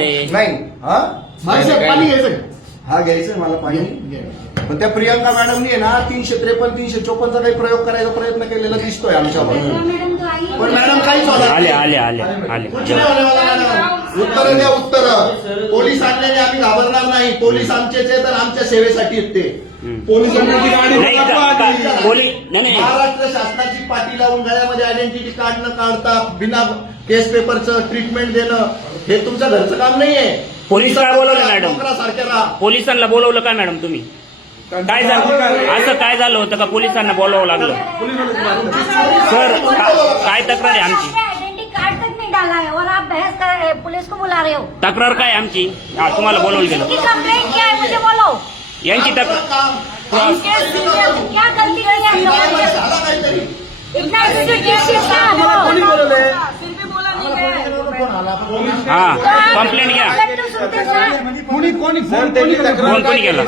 ते नाही हा? माणसं पाणी घ्यायचं का? हा घ्यायचंय मला पाणी. पण त्या प्रियंका मॅडमनी आहे ना तीनशे त्रेपन्न तीनशे चोपन्नचा काही प्रयोग करायचा प्रयत्न केलेला दिसतोय आमच्यावर. मॅडम तो आई पण मॅडम काहीच होणार आले नाही. आले आले आले. कुठची नाही होणार मॅडम उत्तर द्या उत्तर. पोलीस आणलेले आम्ही घाबरणार नाही. पोलीस आमचेच आहे तर आमच्या सेवेसाठी आहेत ते. पोलिसांनी ती गाडी नाही का- का- पोली नाही नाही. महाराष्ट्र शासनाची पाठी लावून गळ्यामध्ये आयडेंटिटी कार्ड न काढता बिना केस पेपरचं ट्रीटमेंट देणं हे तुमच्या घरचं काम नाहीये. पोलीस काय बोलवलं मॅडम? राहा. पोलिसांना बोलवलं का मॅडम तुम्ही? काय झालं? असं काय झालं होतं का पोलिसांना बोलावं लागलं? सर का- काय तक्रार आहे आमची? आइडेंटिटी कार्ड तक नहीं डाला है और आप बहस कर रहे हैं, पुलिस को बुला रहे हो. तक्रार काय आमची? हा, तुम्हाला बोलवलं गेलं इनकी कंप्लेंट क्या है मुझे बोलो. यांची है कंप्लेंट घ्या. ना? कोणी कोणी फोन कोणी केला?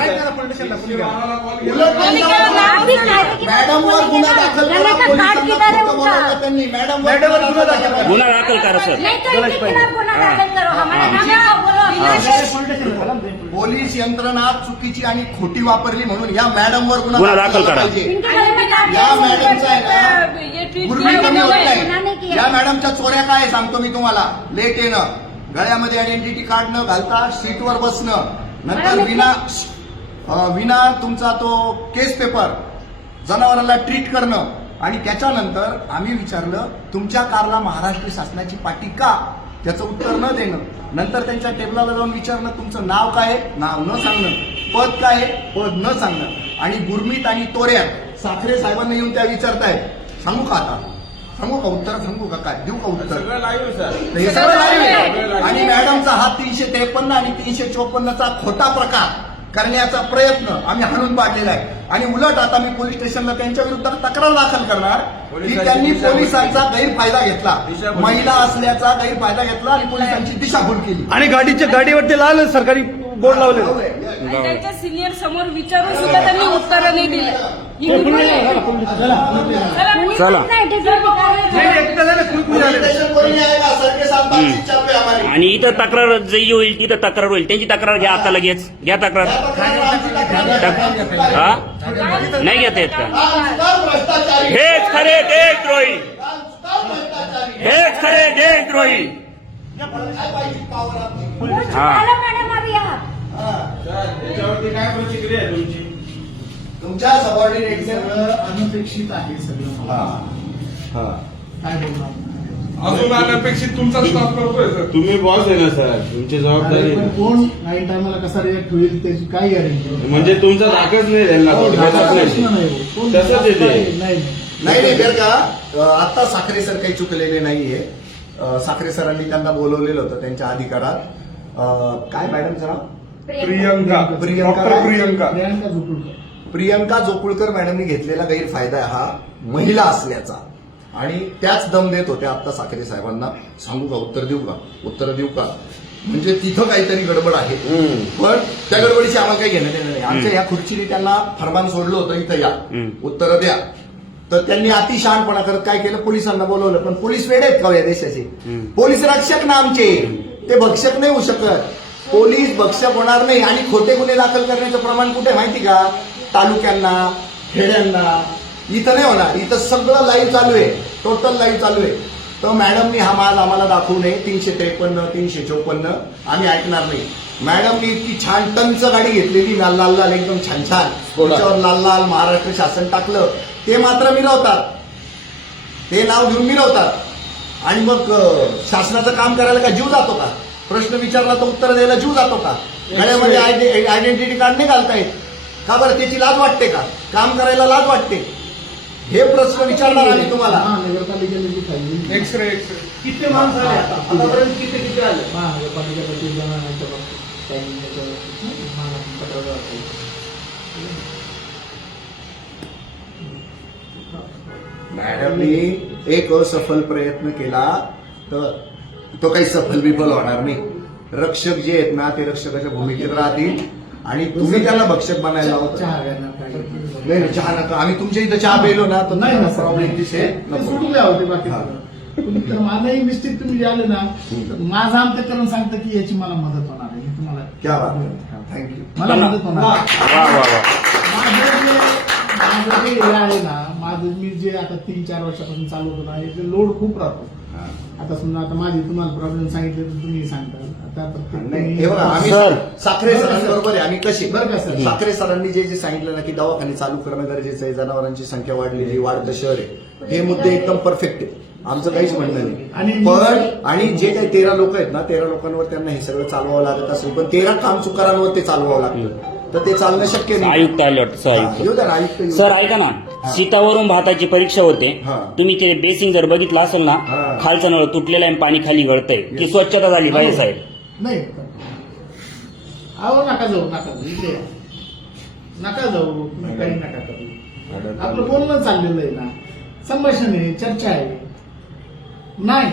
मॅडमवर गुन्हा दाखल करा. पोलिसांना है बोलवलं त्यांनी. मॅडमवर मॅडमवर गुन्हा दाखल करा. गुन्हा दाखल करा सर. नहीं तो इनके खिलाफ गुना दाखल करो. हमारे नाम का बोलो अपना पोलीस यंत्रणा चुकीची आणि खोटी वापरली म्हणून या मॅडमवर गुन्हा दाखल करा. पाहिजे. इनके गले में कार्ड या मॅडमचा आहे हैं? पूर्वी कमी होत गुन्हा नाही. या मॅडमच्या चोऱ्या काय आहे सांगतो मी तुम्हाला. लेट येणं गळ्यामध्ये आयडेंटिटी कार्ड न घालता सीटवर बसणं नंतर विना अं, विना तुमचा तो केस पेपर जनावरांना ट्रीट करणं. आणि त्याच्यानंतर आम्ही विचारलं तुमच्या कारला महाराष्ट्र शासनाची पाटी का? त्याचं उत्तर न देणं. नंतर त्यांच्या टेबलाला जाऊन विचारणं तुमचं नाव काय आहे? नाव न सांगणं. पद काय आहे? पद न सांगणं. आणि गुरमीत आणि तोऱ्यात साखरे साहेबांना येऊन त्या विचारताय सांगू का आता? सांगू का उत्तर? सांगू का काय? देऊ का उत्तर? तर हे सगळं. आणि मॅडमचा हा तीनशे त्रेपन्न आणि तीनशे चोपन्नचा खोटा प्रकार. करण्याचा प्रयत्न आम्ही हाणून पाडलेला आहे. आणि उलट आता मी पोलीस स्टेशनला त्यांच्या विरुद्ध तक्रार दाखल करणार. की त्यांनी पोलिसांचा गैरफायदा घेतला. महिला असल्याचा गैरफायदा घेतला आणि पोलिसांची दिशाभूल केली. आणि गाडीच्या गाडीवरती लाल सरकारी बोर्ड लावले. त्यांच्या सिनियर समोर विचारून सुद्धा त्यांनी उत्तरं नाही दिले? चला, आणि इथं तक्रार जी होईल तिथं तक्रार होईल. त्यांची तक्रार घ्या आता लगेच. घ्या तक्रार. हा? नाही घेता येत का? हेच खरे देशद्रोही हेच खरे देशद्रोही हाँ। तुमच्या सबॉर्डिनेट अनपेक्षित आहे सगळं काय बोलणार? अजून अनपेक्षित तुमचा स्टॉप करतोय सर तुम्ही बॉस आहे ना सर तुमची जबाबदारी पण कोण काही टायमाला कसा रिॲक्ट होईल त्याची काय गॅरंटी म्हणजे तुमचा धाकच नाही प्रश्न नाही. नाही. हो. कोण तसंच आहे ते. नाही नाही. नाही नाही बरं का अं, आता साखरे सर काही चुकलेले नाहीये. अं, साखरे सरांनी त्यांना बोलवलेलं होतं त्यांच्या अधिकारात. अं, काय मॅडमचं नाव प्रियंका. प्रियंका. डॉक्टर प्रियंका. प्रियांका झोपडकर. प्रियंका जोपुळकर मॅडमनी घेतलेला गैरफायदा आहे हा. महिला असल्याचा. आणि त्याच दम देत होत्या आता साखरे साहेबांना. सांगू का? उत्तर देऊ का? उत्तर देऊ का? म्हणजे तिथं काहीतरी गडबड आहे. पण त्या गडबडीशी आम्हाला काही घेणं देणं नाही. आमच्या या खुर्चीने त्यांना फरमान सोडलं होतं इथं या. उत्तर द्या. तर त्यांनी अति शहाणपणा करत काय केलं? पोलिसांना बोलवलं. पण पोलीस वेळ आहेत का हो या देशाचे. पोलीस रक्षक ना आमचे. ते भक्षक नाही होऊ शकत. पोलीस भक्षक होणार नाही. आणि खोटे गुन्हे दाखल करण्याचं प्रमाण कुठे माहिती का? तालुक्यांना खेड्यांना इथं नाही होणार. इथं सगळं लाईव्ह चालू आहे. टोटल लाईव्ह चालू आहे. तर मॅडमनी हा माल आम्हाला दाखवू नये. तीनशे त्रेपन्न तीनशे चोपन्न. आम्ही ऐकणार नाही. मॅडमनी इतकी छान टंच गाडी घेतलेली लाल लाल लाल एकदम छान छान. त्याच्यावर लाल लाल महाराष्ट्र शासन टाकलं. ते मात्र मिरवतात. ते नाव घेऊन मिरवतात. आणि मग शासनाचं काम करायला का जीव जातो का? प्रश्न विचारला तर उत्तर द्यायला जीव जातो का? गळ्यामध्ये आयडेंटिटी कार्ड नाही घालता येत. का बरं? त्याची लाज वाटते का? काम करायला लाज वाटते. हे प्रश्न विचारणार आम्ही तुम्हाला. महानगरपालिकेने जी फाईल एक्सरे एक्सरे किती माणसं आले आता? आतापर्यंत किती किती आले? महानगरपालिका पती जणांच्या बाबतीत काही याच्यावरती महानगरपालिका दाखल. मॅडमनी एक असफल प्रयत्न केला तर तो काही सफल विफल होणार नाही. रक्षक जे आहेत ना ते रक्षकाच्या भूमिकेत राहतील आणि तुम्ही त्यांना भक्षक बनायला लावता. चहा घ्या ना काही नाही नाही, चहा नका. आम्ही तुमच्या इथं चहा पेलो ना तर नाही ना प्रॉब्लेम. दिसेल. ते नको. सोडून द्या होते बाकी हा. तर माझंही मिस्टेक तुम्ही आले ना. तर माझं अंतकरण सांगतं की याची मला मदत होणार आहे. मी तुम्हाला क्या बात थँक्यू मला मदत होणार आहे. वा वा वा. माझं जे माझं जे हे आहे ना माझं मी जे आता तीन चार वर्षापासून चालू होतो ना याचे लोड खूप राहतो. आता समजा आता माझे तुम्हाला प्रॉब्लेम सांगितले तर तुम्ही सांगता. आता नाही हे बघा आम्ही सर. साखरे सरांबरोबर आहे आम्ही कशी? बरं का सर? साखरे सरांनी जे जे सांगितलं ना की दवाखाने चालू करणं गरजेचं आहे जनावरांची संख्या वाढलेली वाढतं शहर आहे. हे मुद्दे एकदम परफेक्ट आहे. आमचं काहीच म्हणणं आणि नाही पण आणि जे काही तेरा लोक आहेत ना तेरा लोकांवर त्यांना हे सगळं चालवावं लागत असेल पण तेरा काम चुकारांवर ते चालवावं लागतं. तर ते चालणं शक्य नाही. आयुक्त आले वाटतं सर आयुक्त. येऊ द्या ना, आयुक्त येऊ सर. ऐका ना. सीतावरून भाताची परीक्षा होते. हा. तुम्ही ते बेसिंग जर बघितलं असेल ना हा. खालचा नळ तुटलेला आहे आणि पाणी खाली गळतंय. की स्वच्छता झाली पाहिजे साहेब नाही. अहो नका जाऊ नका जाऊ. इकडे या. नका जाऊ. तुम्ही काही नका करू. आपलं बोलणं चाललेलं आहे ना. संभाषण आहे चर्चा आहे. नाही.